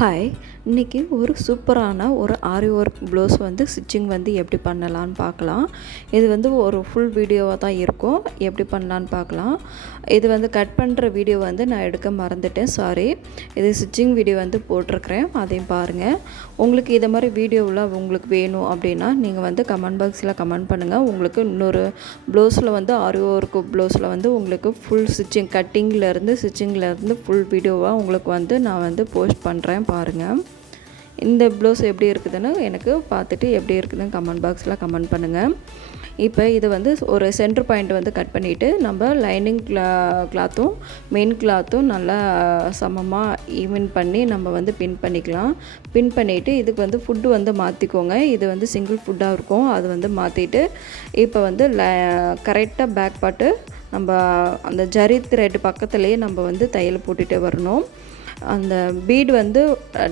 Hi இன்றைக்கி ஒரு சூப்பரான ஒரு ஆரி ஒர்க் ப்ளவுஸ் வந்து ஸ்டிச்சிங் வந்து எப்படி பண்ணலான்னு பார்க்கலாம். இது வந்து ஒரு ஃபுல் வீடியோவாக தான் இருக்கும். எப்படி பண்ணலான்னு பார்க்கலாம். இது வந்து கட் பண்ணுற வீடியோ வந்து நான் எடுக்க மறந்துட்டேன் சாரி இது ஸ்டிச்சிங் வீடியோ வந்து போட்டிருக்கிறேன் அதையும் பாருங்கள் உங்களுக்கு இதை மாதிரி வீடியோவில் உங்களுக்கு வேணும் அப்படின்னா நீங்கள் வந்து கமெண்ட் பாக்ஸில் கமெண்ட் பண்ணுங்கள் உங்களுக்கு இன்னொரு ப்ளவுஸில் வந்து ஆரி ஒர்க் ப்ளவுஸில் வந்து உங்களுக்கு ஃபுல் ஸ்டிச்சிங் கட்டிங்கிலேருந்து ஸ்டிச்சிங்லேருந்து ஃபுல் வீடியோவாக உங்களுக்கு வந்து நான் வந்து போஸ்ட் பண்ணுறேன் பாருங்கள் இந்த ப்ளவுஸ் எப்படி இருக்குதுன்னு எனக்கு பார்த்துட்டு எப்படி இருக்குதுன்னு கமெண்ட் பாக்ஸில் கமெண்ட் பண்ணுங்கள் இப்போ இது வந்து ஒரு சென்டர் பாயிண்ட் வந்து கட் பண்ணிவிட்டு நம்ம லைனிங் கிளா கிளாத்தும் மெயின் கிளாத்தும் நல்லா சமமாக ஈவன் பண்ணி நம்ம வந்து பின் பண்ணிக்கலாம். பின் பண்ணிவிட்டு இதுக்கு வந்து ஃபுட்டு வந்து மாற்றிக்கோங்க இது வந்து சிங்கிள் ஃபுட்டாக இருக்கும். அது வந்து மாற்றிட்டு இப்போ வந்து ல கரெக்டாக பேக் பாட்டு நம்ம அந்த ஜரி த்ரெட் பக்கத்துலேயே நம்ம வந்து தையல் போட்டுகிட்டே வரணும். அந்த பீடு வந்து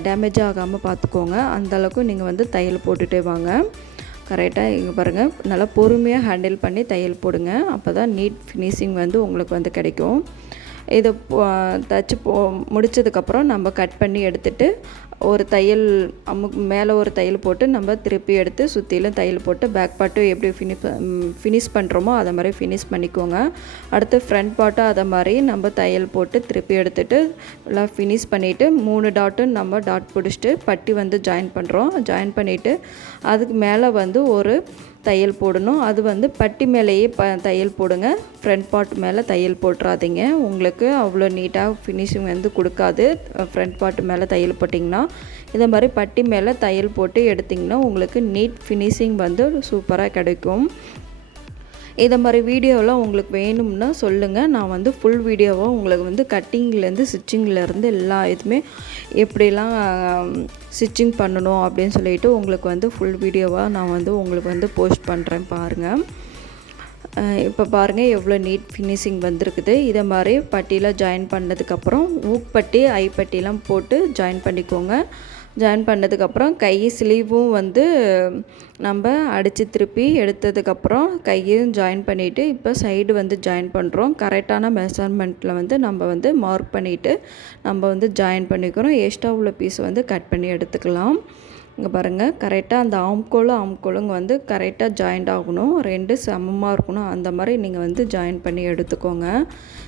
டேமேஜ் ஆகாமல் பார்த்துக்கோங்க அந்தளவுக்கு நீங்கள் வந்து தையல் போட்டுகிட்டே வாங்க. கரெக்டாக இங்கே பாருங்கள் நல்லா பொறுமையாக ஹேண்டில் பண்ணி தையல் போடுங்க. அப்போ தான் நீட் ஃபினிஷிங் வந்து உங்களுக்கு வந்து கிடைக்கும். இதை தைச்சி போ முடித்ததுக்கப்புறம் நம்ம கட் பண்ணி எடுத்துகிட்டு ஒரு தையல் அம்மு மேலே ஒரு தையல் போட்டு நம்ம திருப்பி எடுத்து சுற்றிலும் தையல் போட்டு பேக் பாட்டும் எப்படி ஃபினி ஃபினிஷ் பண்ணுறோமோ அதை மாதிரி ஃபினிஷ் பண்ணிக்கோங்க. அடுத்து ஃப்ரண்ட் பாட்டும் அதை மாதிரி நம்ம தையல் போட்டு திருப்பி எடுத்துகிட்டு எல்லாம் ஃபினிஷ் பண்ணிவிட்டு மூணு டாட்டும் நம்ம டாட் பிடிச்சிட்டு பட்டி வந்து ஜாயின் பண்ணுறோம் ஜாயின் பண்ணிவிட்டு அதுக்கு மேலே வந்து ஒரு தையல் போடணும். அது வந்து பட்டி மேலேயே ப தையல் போடுங்க. ஃப்ரண்ட் பார்ட் மேலே தையல் போட்டுறாதீங்க. உங்களுக்கு அவ்வளோ நீட்டாக ஃபினிஷிங் வந்து கொடுக்காது. ஃப்ரண்ட் பார்ட் மேலே தையல் போட்டிங்கன்னா இதை மாதிரி பட்டி மேலே தையல் போட்டு எடுத்திங்கன்னா உங்களுக்கு நீட் ஃபினிஷிங் வந்து சூப்பராக கிடைக்கும். இதை மாதிரி வீடியோலாம் உங்களுக்கு வேணும்னா சொல்லுங்கள் நான் வந்து ஃபுல் வீடியோவாக உங்களுக்கு வந்து கட்டிங்லேருந்து ஸ்டிச்சிங்லேருந்து எல்லா இதுவுமே எப்படிலாம் ஸ்டிச்சிங் பண்ணணும் அப்படின்னு சொல்லிட்டு உங்களுக்கு வந்து ஃபுல் வீடியோவாக நான் வந்து உங்களுக்கு வந்து போஸ்ட் பண்ணுறேன் பாருங்கள் இப்போ பாருங்கள் எவ்வளோ நீட் ஃபினிஷிங் வந்திருக்குது. இதை மாதிரி பட்டியில் ஜாயின் பண்ணதுக்கப்புறம் ஊக்பட்டி ஐப்பட்டிலாம் போட்டு ஜாயின் பண்ணிக்கோங்க. ஜாயின் பண்ணதுக்கப்புறம் கை ஸ்லீவும் வந்து நம்ம அடித்து திருப்பி எடுத்ததுக்கப்புறம் கையும் ஜாயின் பண்ணிவிட்டு இப்போ சைடு வந்து ஜாயின் பண்ணுறோம் கரெக்டான மெஷர்மெண்ட்டில் வந்து நம்ம வந்து மார்க் பண்ணிவிட்டு நம்ம வந்து ஜாயின் பண்ணிக்கிறோம். எக்ஸ்ட்ரா உள்ள பீஸ் வந்து கட் பண்ணி எடுத்துக்கலாம். இங்கே பாருங்கள் கரெக்டாக அந்த ஆம்கோலும் ஆம்கோலுங்க வந்து கரெக்டாக ஜாயிண்ட் ஆகணும். ரெண்டு சமமாக இருக்கணும். அந்த மாதிரி நீங்கள் வந்து ஜாயின் பண்ணி எடுத்துக்கோங்க.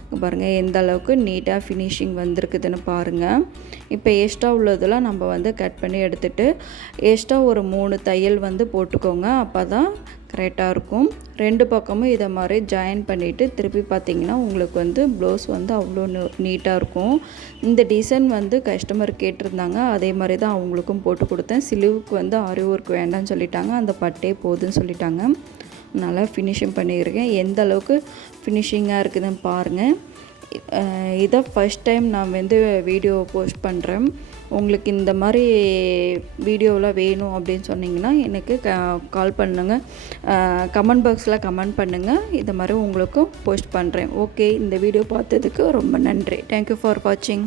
இங்கே பாருங்கள் எந்த அளவுக்கு நீட்டாக ஃபினிஷிங் வந்திருக்குதுன்னு பாருங்கள் இப்போ ஏஸ்ட்டாக உள்ளதெல்லாம் நம்ம வந்து கட் பண்ணி எடுத்துகிட்டு ஏஸ்ட்டாக ஒரு மூணு தையல் வந்து போட்டுக்கோங்க. அப்போ தான் கரெக்டாக இருக்கும். ரெண்டு பக்கமும் இதை மாதிரி ஜாயின் பண்ணிவிட்டு திருப்பி பார்த்திங்கன்னா உங்களுக்கு வந்து ப்ளவுஸ் வந்து அவ்வளோ நீட்டாக இருக்கும். இந்த டிசைன் வந்து கஸ்டமர் கேட்டிருந்தாங்க. அதே மாதிரி தான் அவங்களுக்கும் போட்டு கொடுத்தேன். சிலுவுக்கு வந்து ஆரி ஒர்க் வேண்டாம்னு சொல்லிட்டாங்க. அந்த பட்டே போதுன்னு சொல்லிட்டாங்க. நல்லா ஃபினிஷிங் பண்ணியிருக்கேன். எந்த அளவுக்கு ஃபினிஷிங்காக இருக்குதுன்னு பாருங்கள் இதை ஃபஸ்ட் டைம் நான் வந்து வீடியோ போஸ்ட் பண்ணுறேன் உங்களுக்கு இந்த மாதிரி வீடியோவெலாம் வேணும் அப்படின்னு சொன்னிங்கன்னா எனக்கு க கால் பண்ணுங்கள் கமெண்ட் பாக்ஸில் கமெண்ட் பண்ணுங்கள் இந்த மாதிரி உங்களுக்கும் போஸ்ட் பண்ணுறேன் ஓகே இந்த வீடியோ பார்த்ததுக்கு ரொம்ப நன்றி. தேங்க்யூ ஃபார் வாட்சிங்